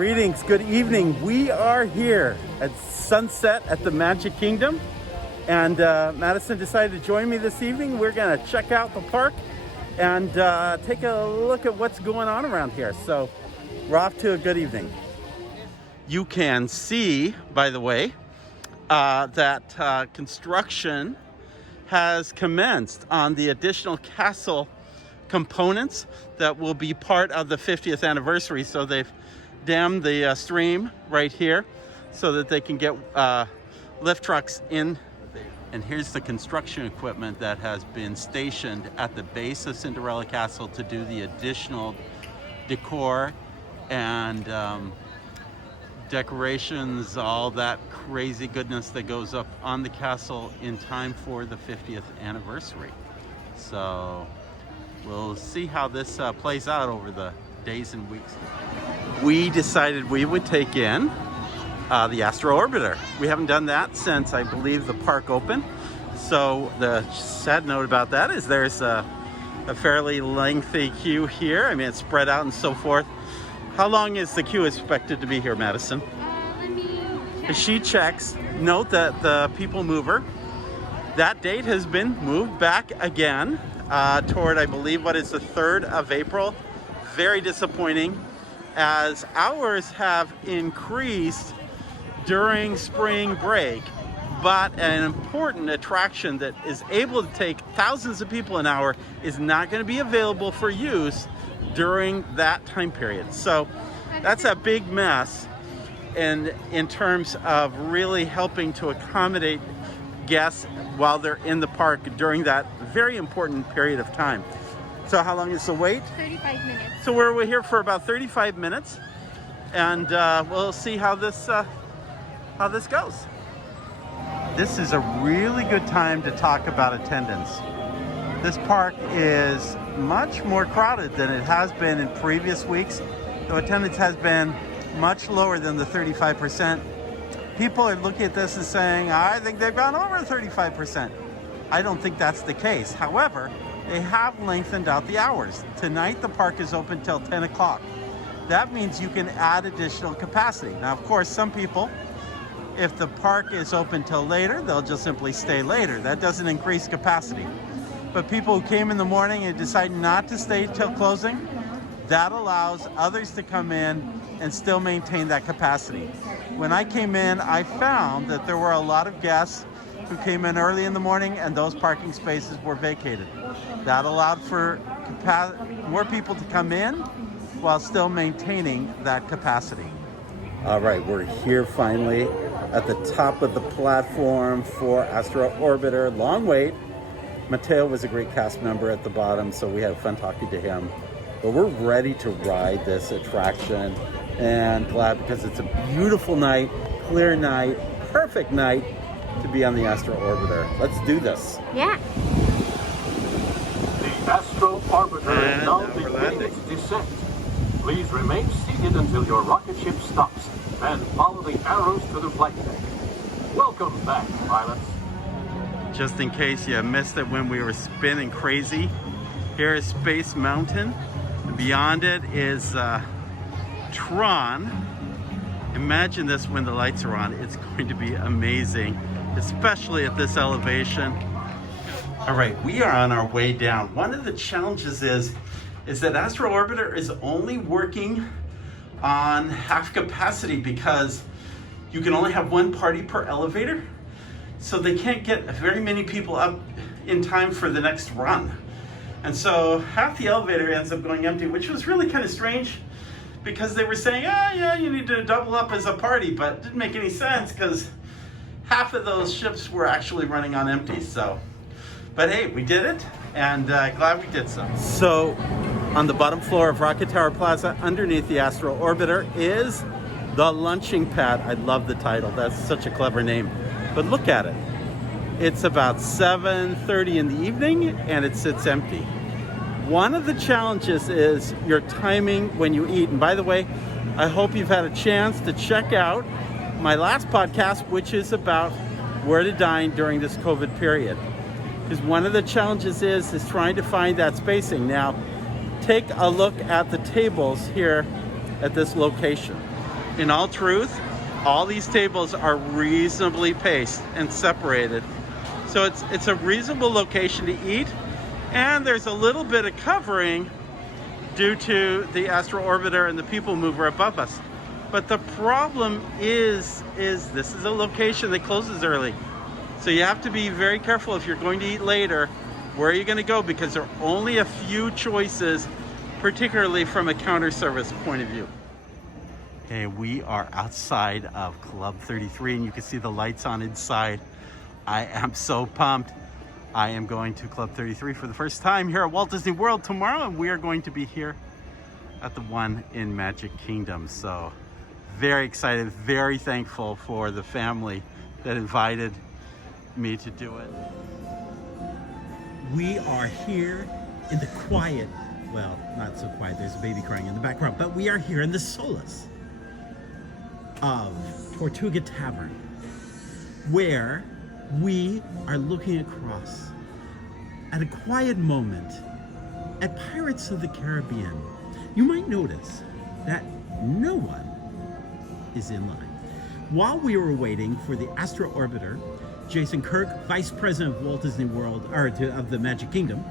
Greetings, good evening. We are here at sunset at the Magic Kingdom, and Madison decided to join me this evening. We're gonna check out the park and take a look at what's going on around here. So we're off to a good evening. You can see, by the way, that construction has commenced on the additional castle components that will be part of the 50th anniversary. So they've dammed the stream right here so that they can get lift trucks in. And here's the construction equipment that has been stationed at the base of Cinderella Castle to do the additional decor and decorations, all that crazy goodness that goes up on the castle in time for the 50th anniversary. So we'll see how this plays out over the days and weeks. We decided we would take in the Astro Orbiter. We haven't done that since, I believe, the park opened. So the sad note about that is there's a fairly lengthy queue here. I mean, it's spread out and so forth. How long is the queue expected to be here, Madison? Let me check. As she checks, note that the People Mover, that date has been moved back again toward, I believe, what is the 3rd of April. Very disappointing, as hours have increased during spring break, but an important attraction that is able to take thousands of people an hour is not going to be available for use during that time period. So that's a big mess, and in terms of really helping to accommodate guests while they're in the park during that very important period of time. So how long is the wait? 35 minutes. So we're here for about 35 minutes, and we'll see how this goes. This is a really good time to talk about attendance. This park is much more crowded than it has been in previous weeks, though attendance has been much lower than the 35%. People are looking at this and saying, I think they've gone over 35%. I don't think that's the case. However, they have lengthened out the hours. Tonight, the park is open till 10 o'clock. That means you can add additional capacity. Now, of course, some people, if the park is open till later, they'll just simply stay later. That doesn't increase capacity. But people who came in the morning and decide not to stay till closing, that allows others to come in and still maintain that capacity. When I came in, I found that there were a lot of guests who came in early in the morning and those parking spaces were vacated. That allowed for more people to come in while still maintaining that capacity. All right, we're here finally at the top of the platform for Astro Orbiter. Long wait. Mateo was a great cast member at the bottom, so we had fun talking to him. But we're ready to ride this attraction, and glad because it's a beautiful night, clear night, perfect night to be on the Astro Orbiter. Let's do this. Yeah. The Astro Orbiter is now beginning its descent. Please remain seated until your rocket ship stops, and follow the arrows to the flight deck. Welcome back, pilots. Just in case you missed it when we were spinning crazy, here is Space Mountain. Beyond it is Tron. Imagine this when the lights are on. It's going to be amazing, especially at this elevation. All right, we are on our way down. One of the challenges is that Astro Orbiter is only working on half capacity because you can only have one party per elevator. So they can't get very many people up in time for the next run. And so half the elevator ends up going empty, which was really kind of strange because they were saying, oh yeah, you need to double up as a party, but it didn't make any sense because half of those ships were actually running on empty. So, but hey, we did it, and glad we did so. So on the bottom floor of Rocket Tower Plaza, underneath the Astro Orbiter, is the Launching Pad. I love the title. That's such a clever name. But look at it. It's about 7:30 in the evening and it sits empty. One of the challenges is your timing when you eat. And by the way, I hope you've had a chance to check out my last podcast, which is about where to dine during this COVID period. Because one of the challenges is trying to find that spacing. Now, take a look at the tables here at this location. in all truth, all these tables are reasonably paced and separated. So it's a reasonable location to eat, and there's a little bit of covering due to the Astro Orbiter and the People Mover above us. But the problem is this is a location that closes early. So you have to be very careful if you're going to eat later. Where are you going to go? Because there are only a few choices, particularly from a counter service point of view. Okay, we are outside of Club 33 and you can see the lights on inside. I am so pumped. I am going to Club 33 for the first time here at Walt Disney World tomorrow, and we are going to be here at the one in Magic Kingdom. So very excited, very thankful for the family that invited me to do it. We are here in the quiet, well, not so quiet, there's a baby crying in the background, but we are here in the solace of Tortuga Tavern, where we are looking across at a quiet moment at Pirates of the Caribbean. You might notice that no one is in line. While we were waiting for the Astro Orbiter, Jason Kirk, Vice President of Walt Disney World, or of the Magic Kingdom,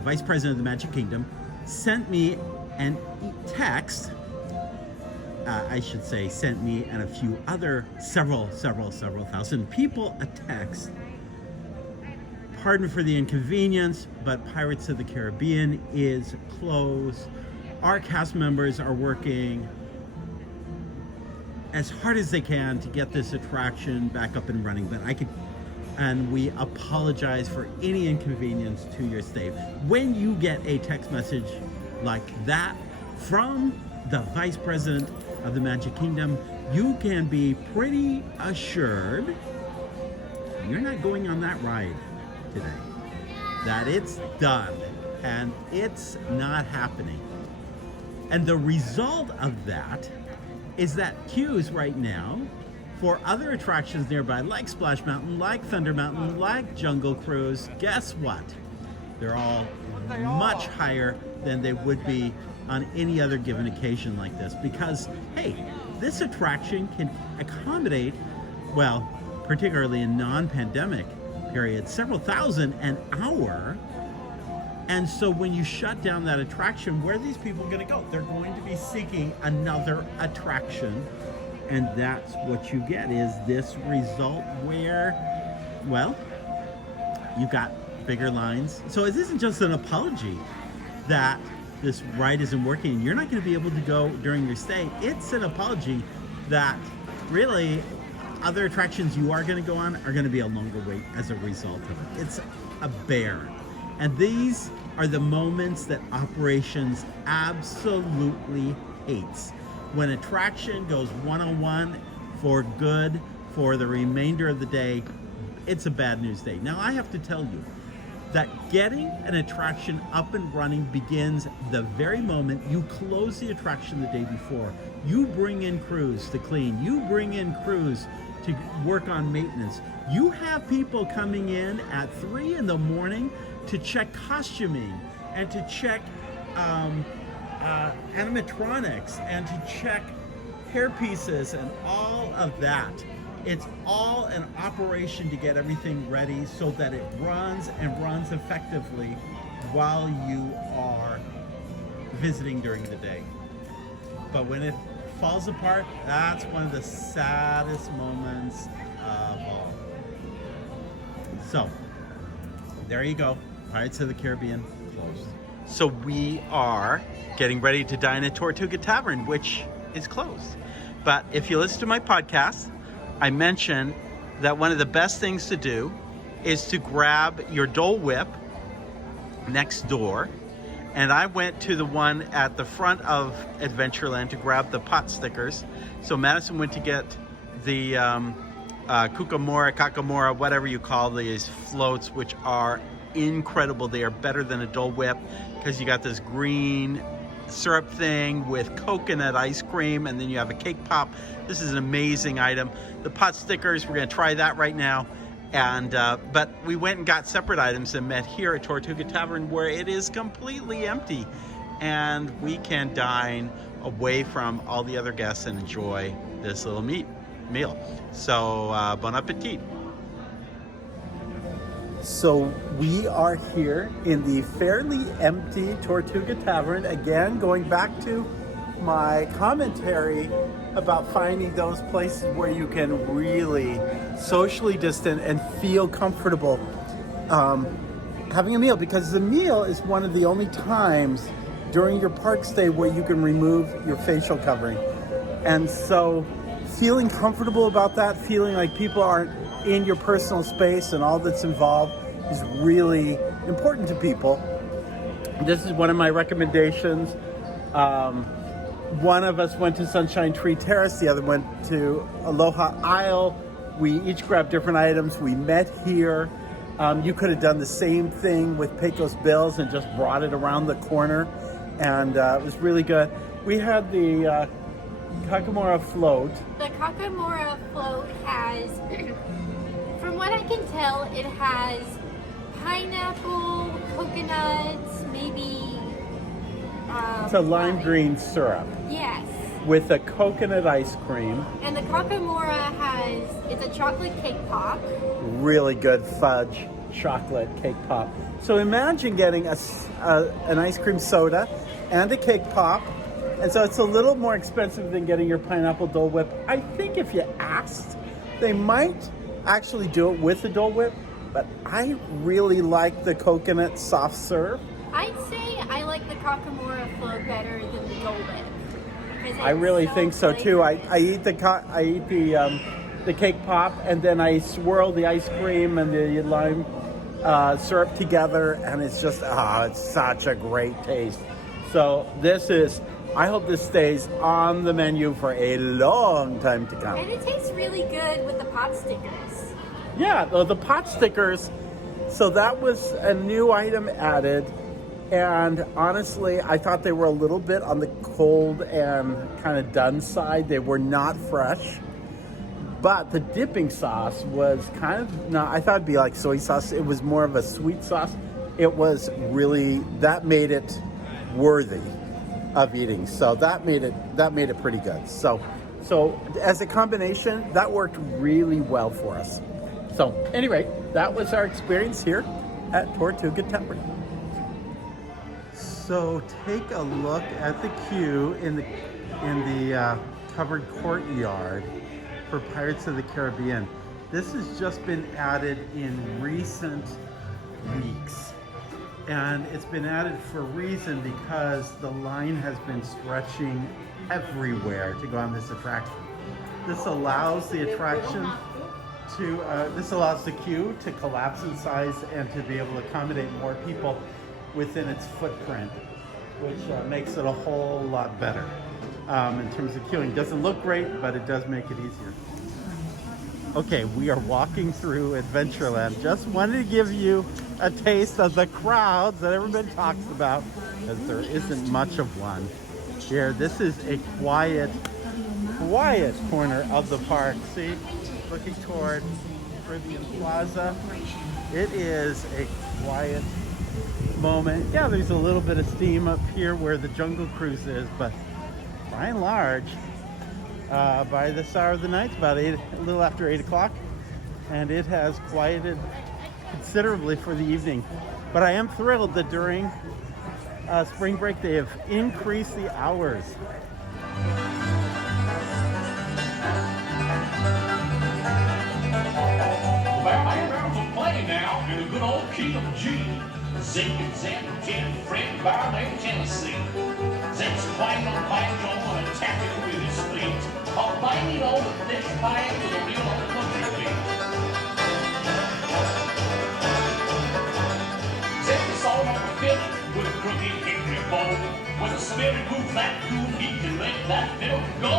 Vice President of the Magic Kingdom, sent me an text. I should say, sent me and a few other, several thousand people a text. Pardon for the inconvenience, but Pirates of the Caribbean is closed. Our cast members are working as hard as they can to get this attraction back up and running, and we apologize for any inconvenience to your stay. When you get a text message like that from the Vice President of the Magic Kingdom, you can be pretty assured you're not going on that ride today. That it's done and it's not happening. And the result of that is that queues right now for other attractions nearby, like Splash Mountain, like Thunder Mountain, like Jungle Cruise, guess what? They're all much higher than they would be on any other given occasion like this, because hey, this attraction can accommodate, well, particularly in non-pandemic periods, several thousand an hour. And so when you shut down that attraction, where are these people going to go? They're going to be seeking another attraction, and that's what you get, is this result where, well, you've got bigger lines. So it isn't just an apology that this ride isn't working and you're not going to be able to go during your stay. It's an apology that really other attractions you are going to go on are going to be a longer wait as a result of it. It's a bear. And these are the moments that operations absolutely hates. When attraction goes one-on-one for good for the remainder of the day, it's a bad news day. Now I have to tell you that getting an attraction up and running begins the very moment you close the attraction the day before. You bring in crews to clean. You bring in crews to work on maintenance. You have people coming in at 3 in the morning to check costuming and to check animatronics and to check hair pieces and all of that. It's all an operation to get everything ready so that it runs and runs effectively while you are visiting during the day. But when it falls apart, that's one of the saddest moments of all. So, there you go. Pirates of the Caribbean closed. So we are getting ready to dine at Tortuga Tavern, which is closed. But if you listen to my podcast, I mentioned that one of the best things to do is to grab your Dole Whip next door. And I went to the one at the front of Adventureland to grab the pot stickers. So Madison went to get the Kakamora, whatever you call these floats, which are incredible. They are better than a Dole Whip because you got this green syrup thing with coconut ice cream, and then you have a cake pop. This is an amazing item. The pot stickers, we're going to try that right now. And but we went and got separate items and met here at Tortuga Tavern, where it is completely empty, and we can dine away from all the other guests and enjoy this little meal. So bon appetit. So we are here in the fairly empty Tortuga Tavern. Again, going back to my commentary about finding those places where you can really socially distant and feel comfortable having a meal, because the meal is one of the only times during your park stay where you can remove your facial covering. And so feeling comfortable about that, feeling like people aren't in your personal space and all that's involved is really important to people. This is one of my recommendations. One of us went to Sunshine Tree Terrace, the other went to Aloha Isle. We each grabbed different items. We met here. You could have done the same thing with Pecos Bills and just brought it around the corner, and it was really good. We had the Kakamora float. The Kakamora float has, from what I can tell, it has pineapple, coconuts, maybe... it's a lime green syrup. Yes. With a coconut ice cream. And the Kakamora it's a chocolate cake pop. Really good fudge chocolate cake pop. So imagine getting an ice cream soda and a cake pop. And so it's a little more expensive than getting your pineapple Dole Whip. I think if you asked, they might actually do it with the Dole Whip, but I really like the coconut soft serve. I'd say I like the Kakamora float better than the Dole Whip. I really think so too. I eat the cake pop, and then I swirl the ice cream and the lime syrup together, and it's just it's such a great taste. So I hope this stays on the menu for a long time to come. And it tastes really good with the pot stickers. Yeah, the pot stickers. So that was a new item added. And honestly, I thought they were a little bit on the cold and kind of done side. They were not fresh. But the dipping sauce was kind of, I thought it'd be like soy sauce. It was more of a sweet sauce. It was really, that made it worthy of eating. So that made it pretty good. So as a combination, that worked really well for us. So anyway, that was our experience here at Tortuga Tavern. So take a look at the queue in the covered courtyard for Pirates of the Caribbean. This has just been added in recent weeks, and it's been added for a reason, because the line has been stretching everywhere to go on this attraction. This allows the attraction this allows the queue to collapse in size and to be able to accommodate more people within its footprint, which makes it a whole lot better in terms of queuing. Doesn't look great, but it does make it easier. Okay, we are walking through Adventureland. Just wanted to give you a taste of the crowds that everybody talks about, because there isn't much of one here. This is a quiet corner of the park. See, looking toward Caribbean Plaza. It is a quiet moment. Yeah, there's a little bit of steam up here where the Jungle Cruise is, but by and large, by this hour of the night, about a little after 8 o'clock, and it has quieted considerably for the evening. But I am thrilled that during spring break they have increased the hours. Now in a good old key of G. Zeke and Zan pretend friend by our name Tennessee. Zeke's playing on banjo and attacking with his feet. While banging on the thick pipe with a real old country beat. Zeke is all on the fiddle with a crooked hickory bow. When the spirit moves that cool, he can make that fiddle go.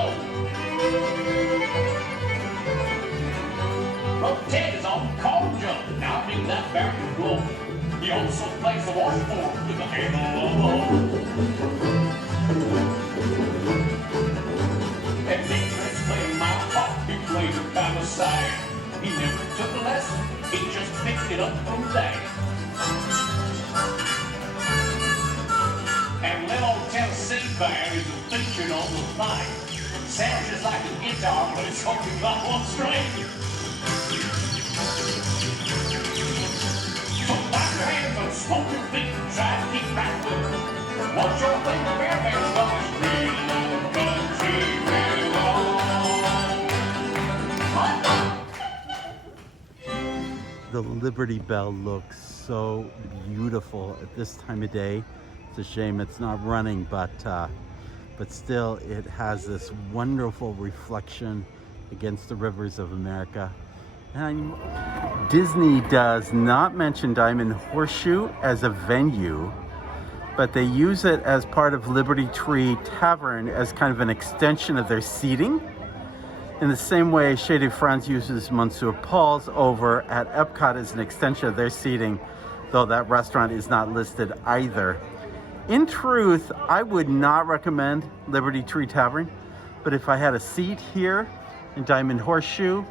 Ted is on call jump, now make that barrel glow. He also plays the washboard with the handle of low. And Dangerous playing my part, he played it kind of side. He never took a lesson, he just picked it up from there. And little Tennessee Bear is a feature on the plane. Sounds just like a guitar, but it's only got one string. So clap your hands and stomp your feet and try to keep rattling. What's your favorite bear band song? Green country road. The Liberty Bell looks so beautiful at this time of day. It's a shame it's not running, but still it has this wonderful reflection against the rivers of America. And Disney does not mention Diamond Horseshoe as a venue, but they use it as part of Liberty Tree Tavern as kind of an extension of their seating. In the same way, Chez de France uses Monsieur Paul's over at Epcot as an extension of their seating, though that restaurant is not listed either. In truth, I would not recommend Liberty Tree Tavern, but if I had a seat here in Diamond Horseshoe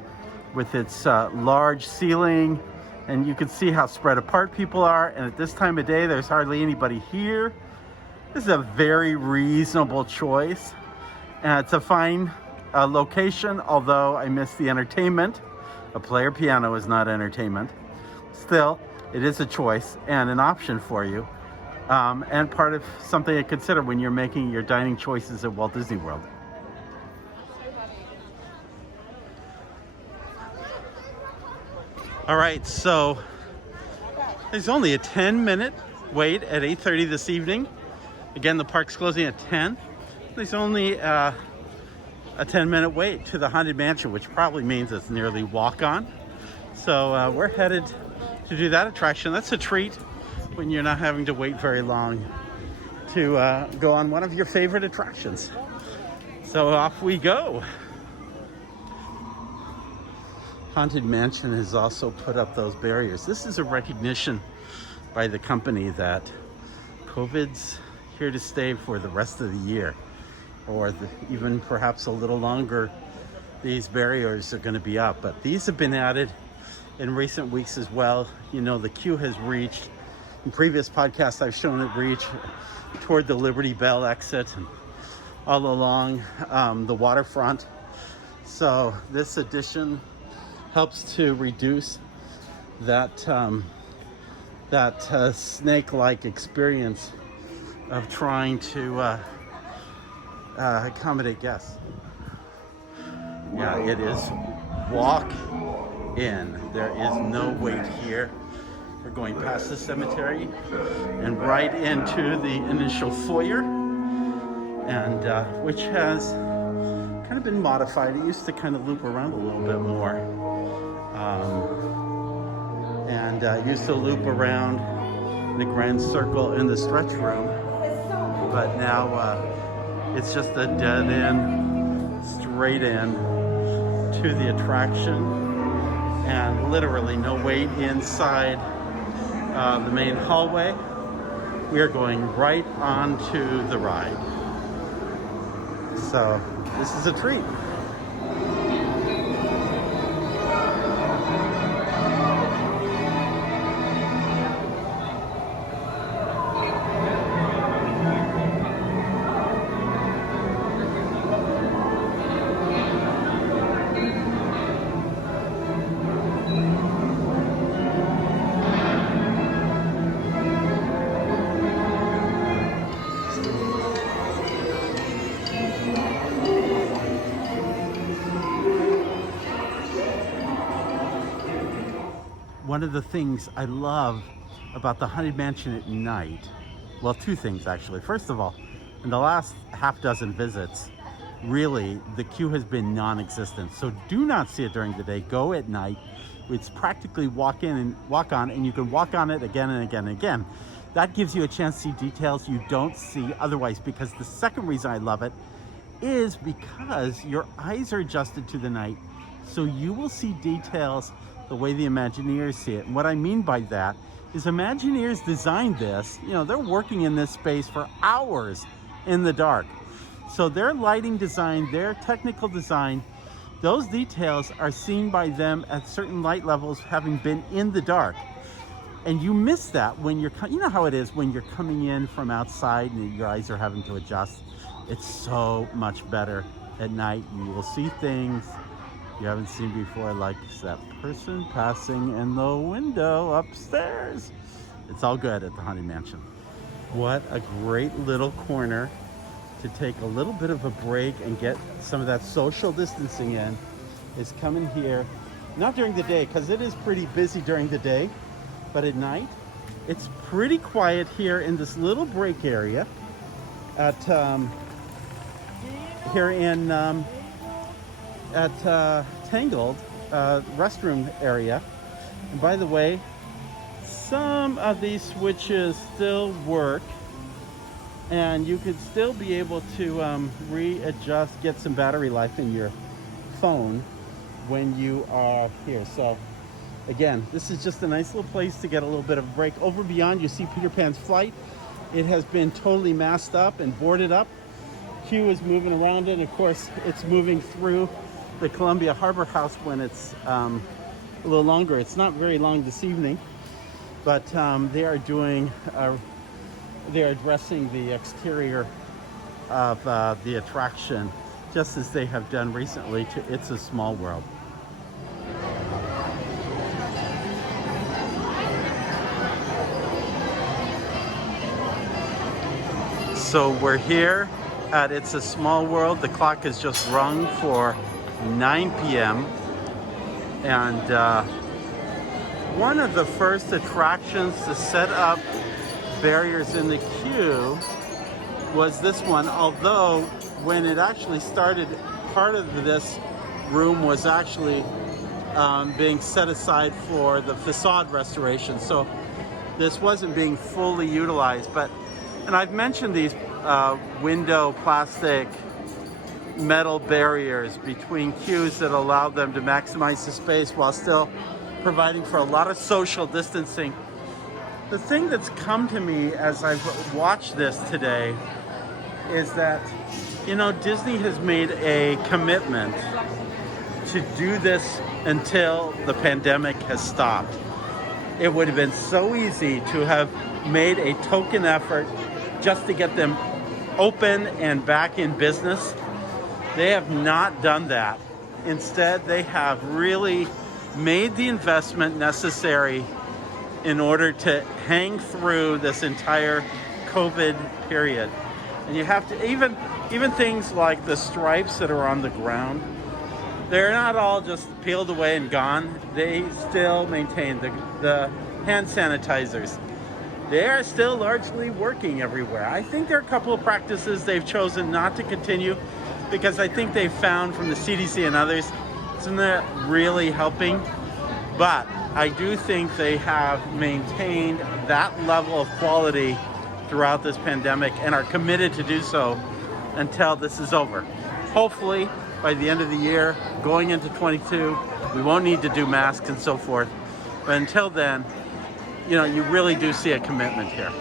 with its large ceiling, and you can see how spread apart people are, and at this time of day, there's hardly anybody here, this is a very reasonable choice. And it's a fine location, although I miss the entertainment. A player piano is not entertainment. Still, it is a choice and an option for you, and part of something to consider when you're making your dining choices at Walt Disney World. All right, so there's only a 10-minute wait at 8:30 this evening. Again, the park's closing at 10. There's only a 10-minute wait to the Haunted Mansion, which probably means it's nearly walk-on. So we're headed to do that attraction. That's a treat when you're not having to wait very long to go on one of your favorite attractions. So off we go. Haunted Mansion has also put up those barriers. This is a recognition by the company that COVID's here to stay for the rest of the year, or even perhaps a little longer. These barriers are going to be up, but these have been added in recent weeks as well. You know, the queue has reached, in previous podcasts I've shown it reach toward the Liberty Bell exit and all along the waterfront. So this addition helps to reduce that snake-like experience of trying to accommodate guests. Yeah, it is walk in. There is no wait here. We're going past the cemetery and right into the initial foyer, and which has kind of been modified. It used to kind of loop around a little bit more, and used to loop around the grand circle in the stretch room, but now it's just a dead end, straight in to the attraction, and literally no wait inside the main hallway. We are going right onto the ride. So this is a treat. One of the things I love about the Haunted Mansion at night, well, two things actually. First of all, in the last half dozen visits, really the queue has been non-existent. So do not see it during the day. Go at night. It's practically walk in and walk on, and you can walk on it again and again and again. That gives you a chance to see details you don't see otherwise, because the second reason I love it is because your eyes are adjusted to the night, so you will see details the way the Imagineers see it. And what I mean by that is Imagineers designed this, you know, they're working in this space for hours in the dark. So their lighting design, their technical design, those details are seen by them at certain light levels having been in the dark. And you miss that when you're, you know how it is when you're coming in from outside and your eyes are having to adjust. It's so much better at night. You will see things you haven't seen before, like that person passing in the window upstairs. It's all good at the Haunted Mansion. What a great little corner to take a little bit of a break and get some of that social distancing in, is coming here, not during the day, because it is pretty busy during the day, but at night, it's pretty quiet here in this little break area at here in Tangled restroom area. And by the way, some of these switches still work, and you could still be able to readjust, get some battery life in your phone when you are here. So again, this is just a nice little place to get a little bit of a break. Over beyond, you see Peter Pan's flight. It has been totally masked up and boarded up. Q is moving around it. Of course, it's moving through the Columbia Harbor House when it's a little longer. It's not very long this evening, but they are addressing the exterior of the attraction, just as they have done recently to It's a Small World. So we're here at It's a Small World. The clock has just rung for 9 p.m. And one of the first attractions to set up barriers in the queue was this one, although when it actually started, part of this room was actually being set aside for the facade restoration, so this wasn't being fully utilized. And I've mentioned these window plastic metal barriers between queues that allow them to maximize the space while still providing for a lot of social distancing. The thing that's come to me as I've watched this today is that, you know, Disney has made a commitment to do this until the pandemic has stopped. It would have been so easy to have made a token effort just to get them open and back in business. They have not done that. Instead, they have really made the investment necessary in order to hang through this entire COVID period. And you have to, even things like the stripes that are on the ground, they're not all just peeled away and gone. They still maintain the hand sanitizers. They are still largely working everywhere. I think there are a couple of practices they've chosen not to continue because I think they've found from the CDC and others, it's not really helping. But I do think they have maintained that level of quality throughout this pandemic and are committed to do so until this is over. Hopefully, by the end of the year, going into 22, we won't need to do masks and so forth. But until then, you know, you really do see a commitment here.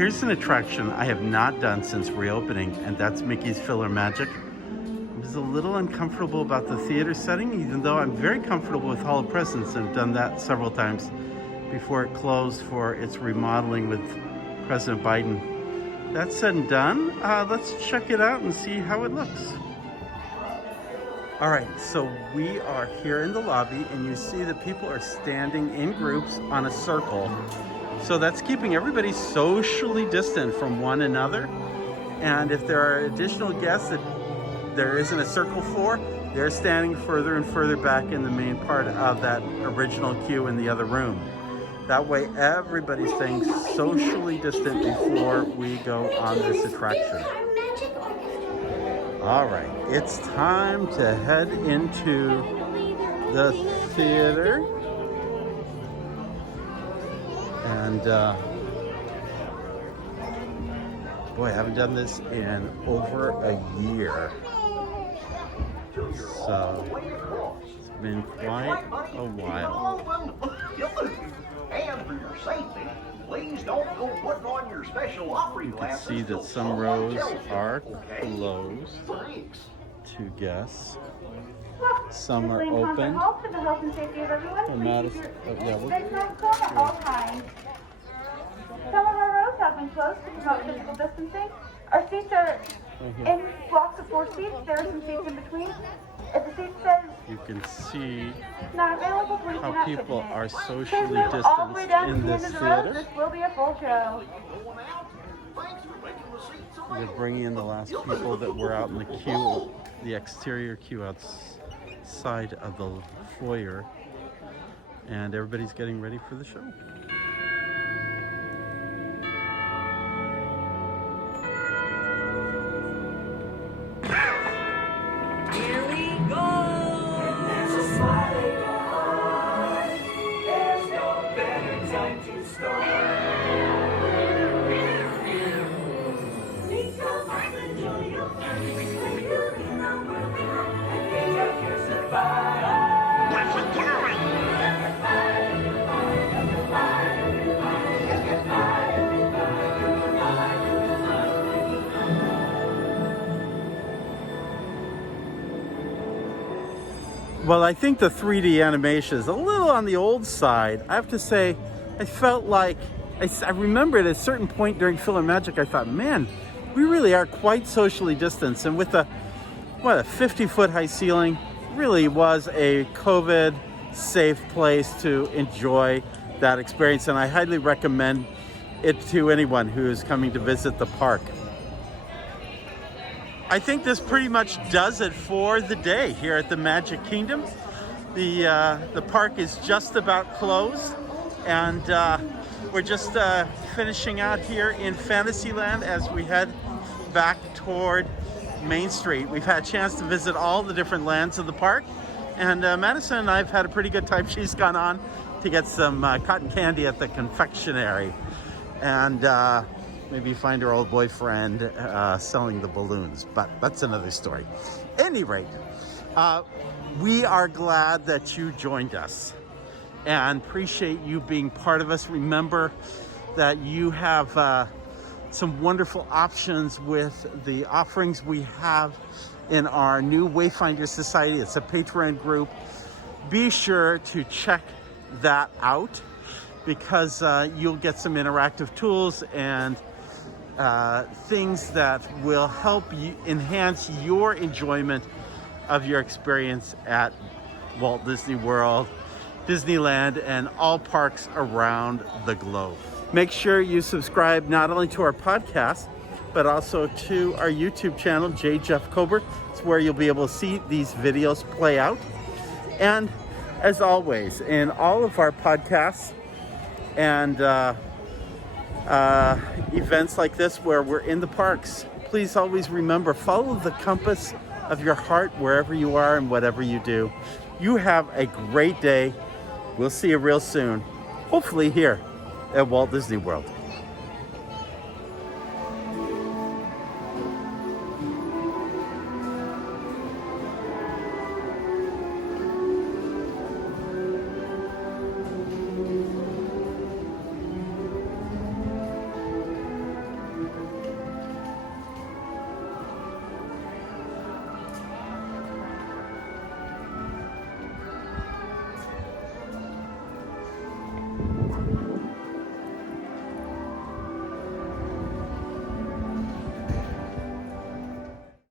Here's an attraction I have not done since reopening, and that's Mickey's PhilarMagic. I was a little uncomfortable about the theater setting, even though I'm very comfortable with Hall of Presidents and have done that several times before it closed for its remodeling with President Biden. That said and done, let's check it out and see how it looks. All right, so we are here in the lobby, and you see that people are standing in groups on a circle. So that's keeping everybody socially distant from one another. And if there are additional guests that there isn't a circle for, they're standing further and further back in the main part of that original queue in the other room. That way everybody's staying socially distant before we go on this attraction. All right, it's time to head into the theater. And boy, I haven't done this in over a year. So it's been quite a while. And for your safety, please don't go putting on your special opry glasses. You can see that some rows are closed to guests. Some are open. For the health and safety of everyone, Oh, please Madison. keep Oh, your yeah, look. face mask on at all times. Some of our rows have been closed to promote physical distancing. Our seats are in blocks of 4 seats. There are some seats in between. If the seat says You can see not available, please do how not people sit in it. are Please socially move all the way distanced down to in the this end of the row. theater. This will be a full show. They're bringing in the last people that were out in the queue, the exterior queue outside of the foyer, and everybody's getting ready for the show. Here we go! There's a smile in your heart. There's no better time to start. Think of all the joy you'll find when you're in the world and things are cares goodbye. What's it doing? Well, I think the 3D animation is a little on the old side. I have to say, I felt like, I remember at a certain point during PhilarMagic, I thought, man, we really are quite socially distanced. And with a 50-foot high ceiling, really was a COVID safe place to enjoy that experience. And I highly recommend it to anyone who is coming to visit the park. I think this pretty much does it for the day here at the Magic Kingdom. The park is just about closed, and we're just finishing out here in Fantasyland as we head back toward Main Street. We've had a chance to visit all the different lands of the park, and Madison and I have had a pretty good time. She's gone on to get some cotton candy at the confectionery, and maybe find her old boyfriend selling the balloons, but that's another story. At any rate, we are glad that you joined us and appreciate you being part of us. Remember that you have some wonderful options with the offerings we have in our new Wayfinder Society. It's a Patreon group. Be sure to check that out because you'll get some interactive tools and things that will help you enhance your enjoyment of your experience at Walt Disney World, Disneyland, and all parks around the globe. Make sure you subscribe not only to our podcast, but also to our YouTube channel, J. Jeff Kober. It's where you'll be able to see these videos play out. And as always, in all of our podcasts and events like this where we're in the parks, please always remember, follow the compass of your heart wherever you are and whatever you do. You have a great day. We'll see you real soon, hopefully here at Walt Disney World.